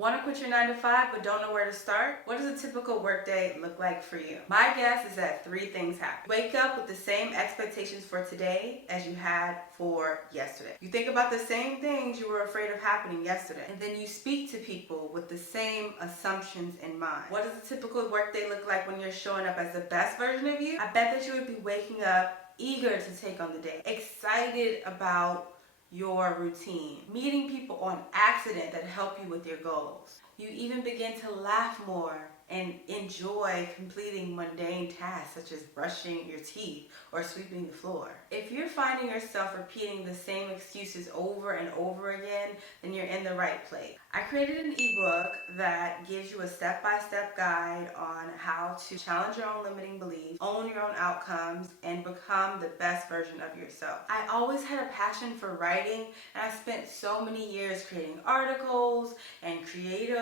Want to quit your 9 to 5 but don't know where to start? What does a typical workday look like for you? My guess is that 3 things happen. Wake up with the same expectations for today as you had for yesterday. You think about the same things you were afraid of happening yesterday, and then you speak to people with the same assumptions in mind. What does a typical workday look like when you're showing up as the best version of you? I bet that you would be waking up eager to take on the day, excited about your routine, meeting people on accident that help you with your goals. You even begin to laugh more and enjoy completing mundane tasks such as brushing your teeth or sweeping the floor. If you're finding yourself repeating the same excuses over and over again, then you're in the right place. I created an ebook that gives you a step-by-step guide on how to challenge your own limiting beliefs, own your own outcomes, and become the best version of yourself. I always had a passion for writing, and I spent so many years creating articles and creative,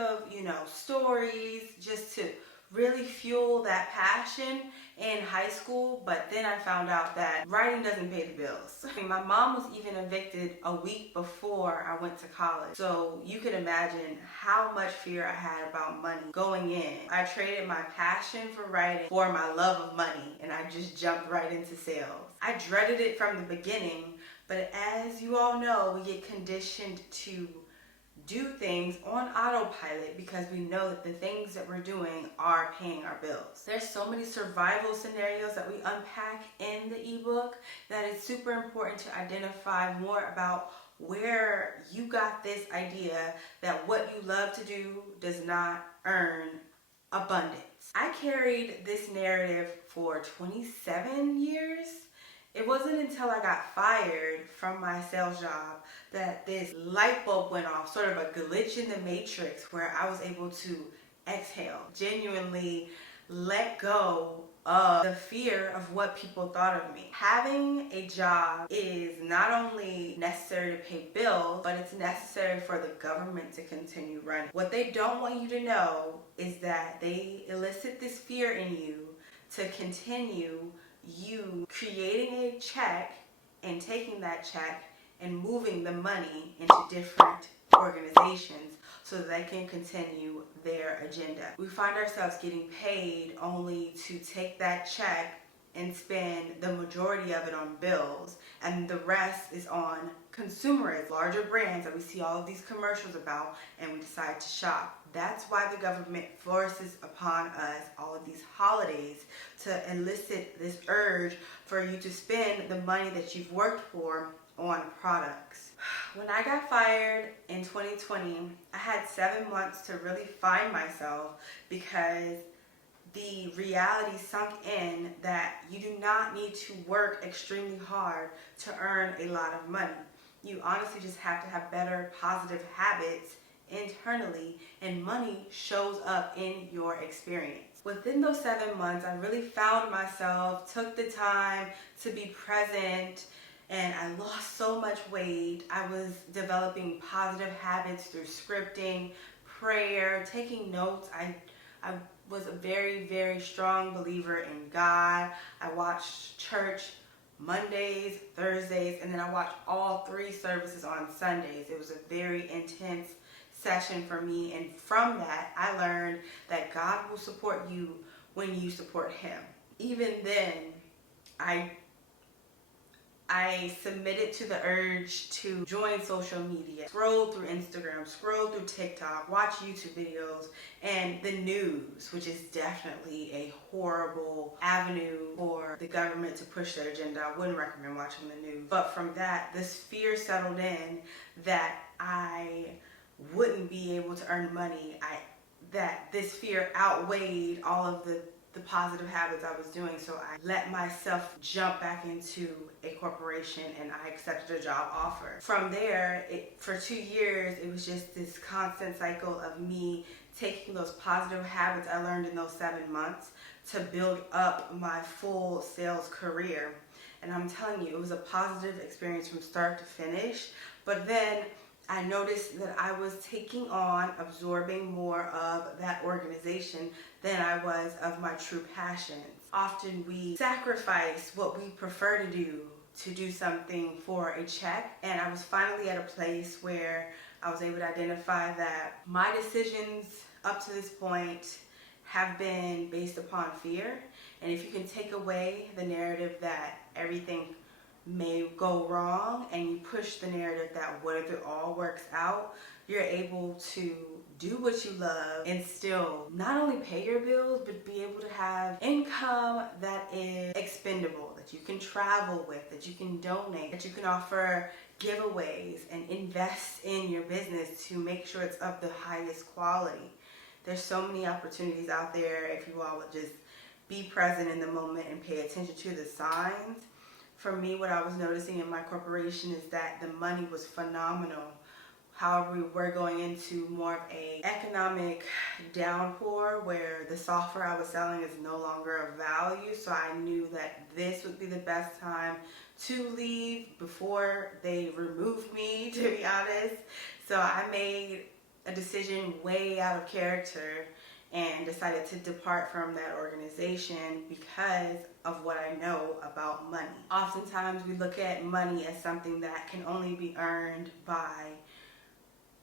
stories just to really fuel that passion in high school. But then I found out that writing doesn't pay the bills. My mom was even evicted a week before I went to college. So you could imagine how much fear I had about money going in. I traded my passion for writing for my love of money, and I just jumped right into sales. I dreaded it from the beginning, but as you all know, we get conditioned to do things on autopilot because we know that the things that we're doing are paying our bills. There's so many survival scenarios that we unpack in the ebook that it's super important to identify more about where you got this idea that what you love to do does not earn abundance. I carried this narrative for 27 years. It wasn't until I got fired from my sales job that this light bulb went off, sort of a glitch in the matrix, where I was able to exhale, genuinely let go of the fear of what people thought of me. Having a job is not only necessary to pay bills, but it's necessary for the government to continue running. What they don't want you to know is that they elicit this fear in you to continue you creating a check and taking that check and moving the money into different organizations so that they can continue their agenda. We find ourselves getting paid only to take that check and spend the majority of it on bills, and the rest is on consumerism, larger brands that we see all of these commercials about, and we decide to shop. That's why the government forces upon us all of these holidays to elicit this urge for you to spend the money that you've worked for on products. When I got fired in 2020, I had 7 months to really find myself because the reality sunk in that you do not need to work extremely hard to earn a lot of money. You honestly just have to have better positive habits internally, and money shows up in your experience. Within those 7 months, I really found myself, took the time to be present, and I lost so much weight. I was developing positive habits through scripting, prayer, taking notes. I was a very, very strong believer in God. I watched church Mondays, Thursdays, and then I watched all 3 services on Sundays. It was a very intense session for me, and from that I learned that God will support you when you support Him. Even then, I submitted to the urge to join social media, scroll through Instagram, scroll through TikTok, watch YouTube videos, and the news, which is definitely a horrible avenue for the government to push their agenda. I wouldn't recommend watching the news. But from that, this fear settled in that I wouldn't be able to earn money. That this fear outweighed all of the positive habits I was doing, so I let myself jump back into a corporation and I accepted a job offer. From there, for 2 years, it was just this constant cycle of me taking those positive habits I learned in those 7 months to build up my full sales career. And I'm telling you, it was a positive experience from start to finish. But then I noticed that I was taking on, absorbing more of that organization than I was of my true passions. Often we sacrifice what we prefer to do something for a check, and I was finally at a place where I was able to identify that my decisions up to this point have been based upon fear. And if you can take away the narrative that everything may go wrong and you push the narrative that what if it all works out, you're able to do what you love and still not only pay your bills, but be able to have income that is expendable, that you can travel with, that you can donate, that you can offer giveaways and invest in your business to make sure it's of the highest quality. There's so many opportunities out there if you all would just be present in the moment and pay attention to the signs. For me, what I was noticing in my corporation is that the money was phenomenal. However, we're going into more of a economic downpour where the software I was selling is no longer of value. So I knew that this would be the best time to leave before they removed me, to be honest. So I made a decision way out of character and decided to depart from that organization because of what I know about money. Oftentimes we look at money as something that can only be earned by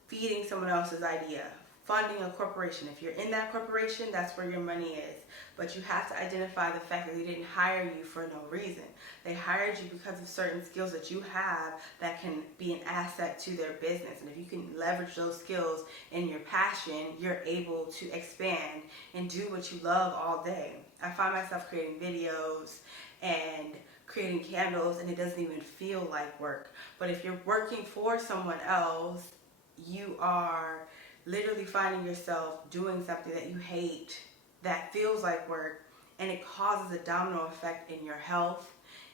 feeding someone else's idea, funding a corporation. If you're in that corporation, that's where your money is. But you have to identify the fact that they didn't hire you for no reason. They hired you because of certain skills that you have that can be an asset to their business. And if you can leverage those skills in your passion, you're able to expand and do what you love all day. I find myself creating videos and creating candles, and it doesn't even feel like work. But if you're working for someone else, you are literally finding yourself doing something that you hate that feels like work, and it causes a domino effect in your health,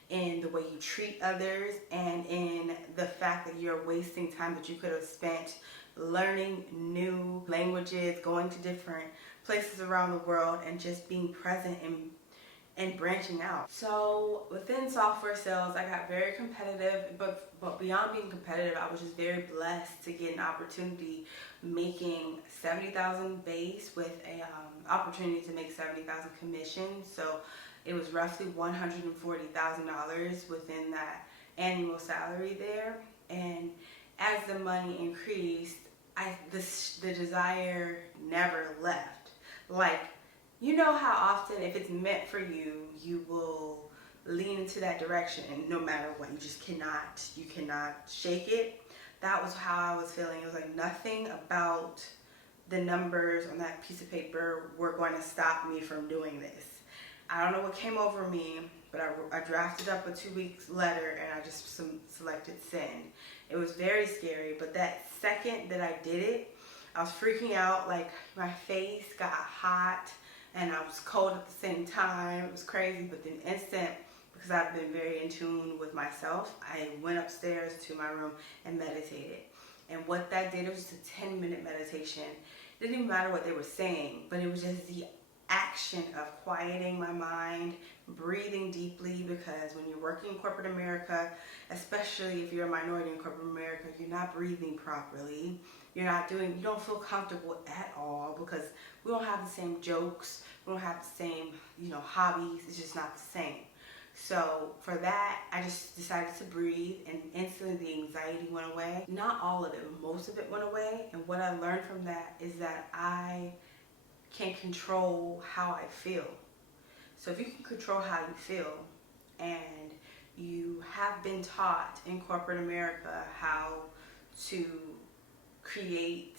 in the way you treat others, and in the fact that you're wasting time that you could have spent learning new languages, going to different places around the world, and just being present and branching out. So within software sales, I got very competitive, but beyond being competitive, I was just very blessed to get an opportunity making $70,000 base with a opportunity to make $70,000 commission. So it was roughly $140,000 within that annual salary there. And as the money increased, the desire never left. Like, you know how often if it's meant for you, you will lean into that direction, and no matter what, you cannot shake it. That was how I was feeling. It was like nothing about the numbers on that piece of paper were going to stop me from doing this. I don't know what came over me, but I drafted up a 2 weeks letter and I just selected send. It was very scary, but that second that I did it, I was freaking out. Like, my face got hot and I was cold at the same time. It was crazy, but then instant, because I've been very in tune with myself, I went upstairs to my room and meditated. And what that did, it was just a 10-minute meditation. It didn't even matter what they were saying, but it was just the action of quieting my mind, breathing deeply, because when you're working in corporate America, especially if you're a minority in corporate America, you're not breathing properly. You don't feel comfortable at all, because we don't have the same jokes, we don't have the same, hobbies. It's just not the same. So for that, I just decided to breathe, and instantly the anxiety went away. Not all of it, but most of it went away. And what I learned from that is that I can control how I feel. So if you can control how you feel, and you have been taught in corporate America how to create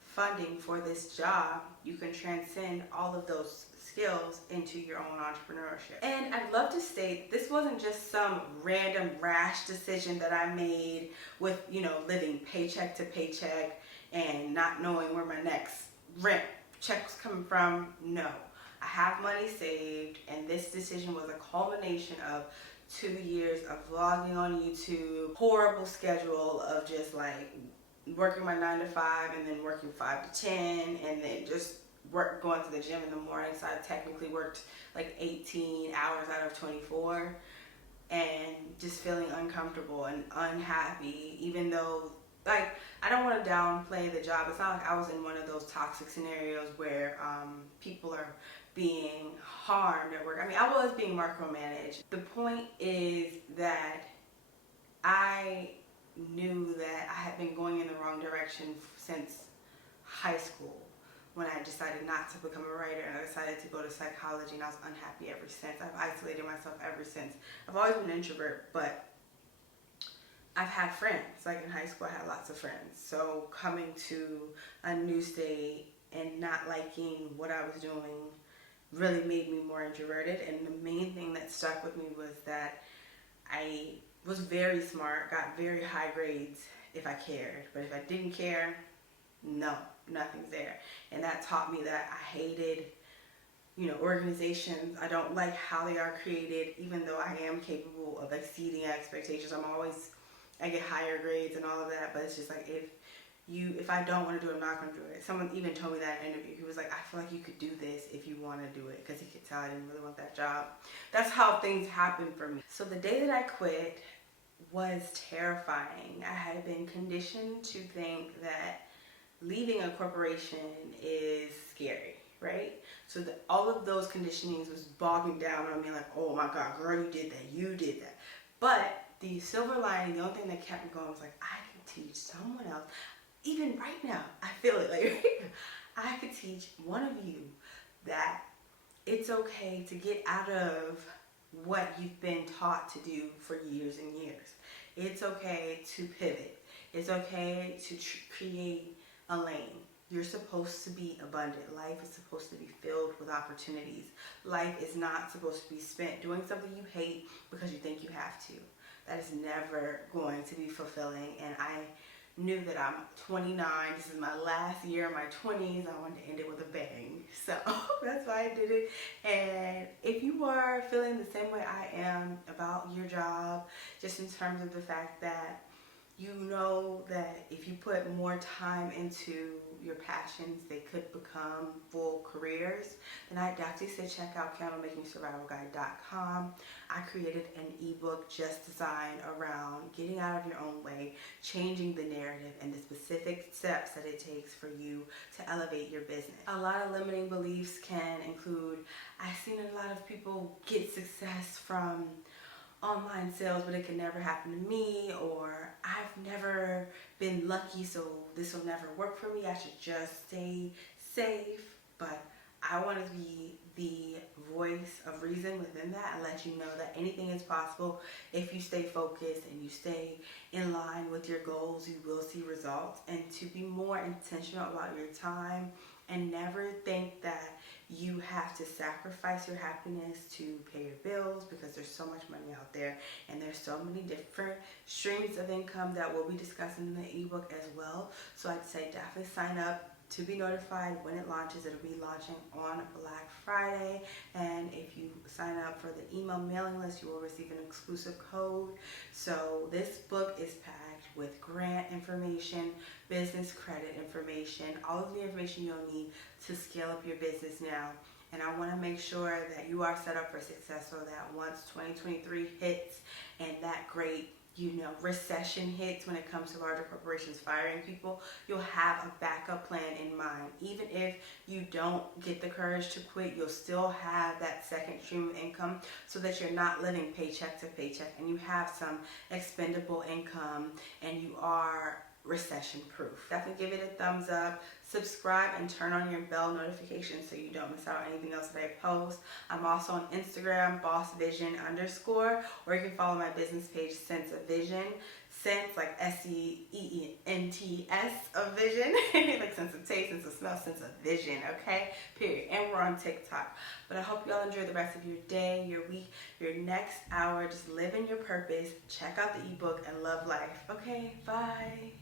funding for this job, you can transcend all of those skills into your own entrepreneurship. And I'd love to state, this wasn't just some random rash decision that I made with, living paycheck to paycheck and not knowing where my next rent check's coming from. No, I have money saved, and this decision was a culmination of 2 years of vlogging on YouTube, horrible schedule of just like working my 9 to 5 and then working 5 to 10, and then just going to the gym in the morning. So I technically worked like 18 hours out of 24, and just feeling uncomfortable and unhappy, even though, like, I don't want to downplay the job. It's not like I was in one of those toxic scenarios where people are being harmed at work. I mean, I was being micromanaged. The point is that I knew that I had been going in the wrong direction since high school, when I decided not to become a writer and I decided to go to psychology, and I was unhappy ever since. I've isolated myself ever since. I've always been an introvert, but I've had friends. Like in high school, I had lots of friends. So coming to a new state and not liking what I was doing really made me more introverted. And the main thing that stuck with me was that I was very smart, got very high grades if I cared. But if I didn't care, no, nothing's there. And that taught me that I hated, organizations. I don't like how they are created, even though I am capable of exceeding expectations. I get higher grades and all of that, but it's just like, if I don't want to do it, I'm not going to do it. Someone even told me that in an interview. He was like, I feel like you could do this if you want to do it, because he could tell I didn't really want that job. That's how things happen for me. So the day that I quit was terrifying. I had been conditioned to think that leaving a corporation is scary, right? So all of those conditionings was bogging down on me, like, oh my God, girl, you did that. But the silver lining, the only thing that kept me going was like, I can teach someone else. Even right now, I feel it, like I could teach one of you that it's okay to get out of what you've been taught to do for years and years. It's okay to pivot. It's okay to create a lane. You're supposed to be abundant. Life is supposed to be filled with opportunities. Life is not supposed to be spent doing something you hate because you think you have to. That is never going to be fulfilling. And I knew that I'm 29. This is my last year of my 20s. I wanted to end it with a bang. So that's why I did it. And if you are feeling the same way I am about your job, just in terms of the fact that you know that if you put more time into your passions, they could become full careers, then I'd definitely say check out candlemakingsurvivalguide.com. I created an ebook just designed around getting out of your own way, changing the narrative, and the specific steps that it takes for you to elevate your business. A lot of limiting beliefs can include, I've seen a lot of people get success from online sales, but it can never happen to me, or I've never been lucky, so this will never work for me. I should just stay safe. But I want to be the voice of reason within that and let you know that anything is possible if you stay focused and you stay in line with your goals. You will see results, and to be more intentional about your time and never think that you have to sacrifice your happiness to pay your bills, because there's so much money out there and there's so many different streams of income that we'll be discussing in the ebook as well. So I'd say definitely sign up to be notified when it launches. It'll be launching on Black Friday, and if you sign up for the email mailing list, you will receive an exclusive code. So this book is packed with grant information, business credit information, all of the information you'll need to scale up your business now. And I want to make sure that you are set up for success, so that once 2023 hits and that great recession hits when it comes to larger corporations firing people, you'll have a backup plan in mind. Even if you don't get the courage to quit, you'll still have that second stream of income, so that you're not living paycheck to paycheck and you have some expendable income and you are recession proof. Definitely give it a thumbs up, subscribe, and turn on your bell notifications so you don't miss out on anything else that I post. I'm also on Instagram, bossvision_, or you can follow my business page, Sense of Vision. Sense, like SEENTS of vision, like sense of taste, sense of smell, sense of vision, okay? Period. And we're on TikTok. But I hope y'all enjoy the rest of your day, your week, your next hour. Just live in your purpose. Check out the ebook and love life. Okay, bye.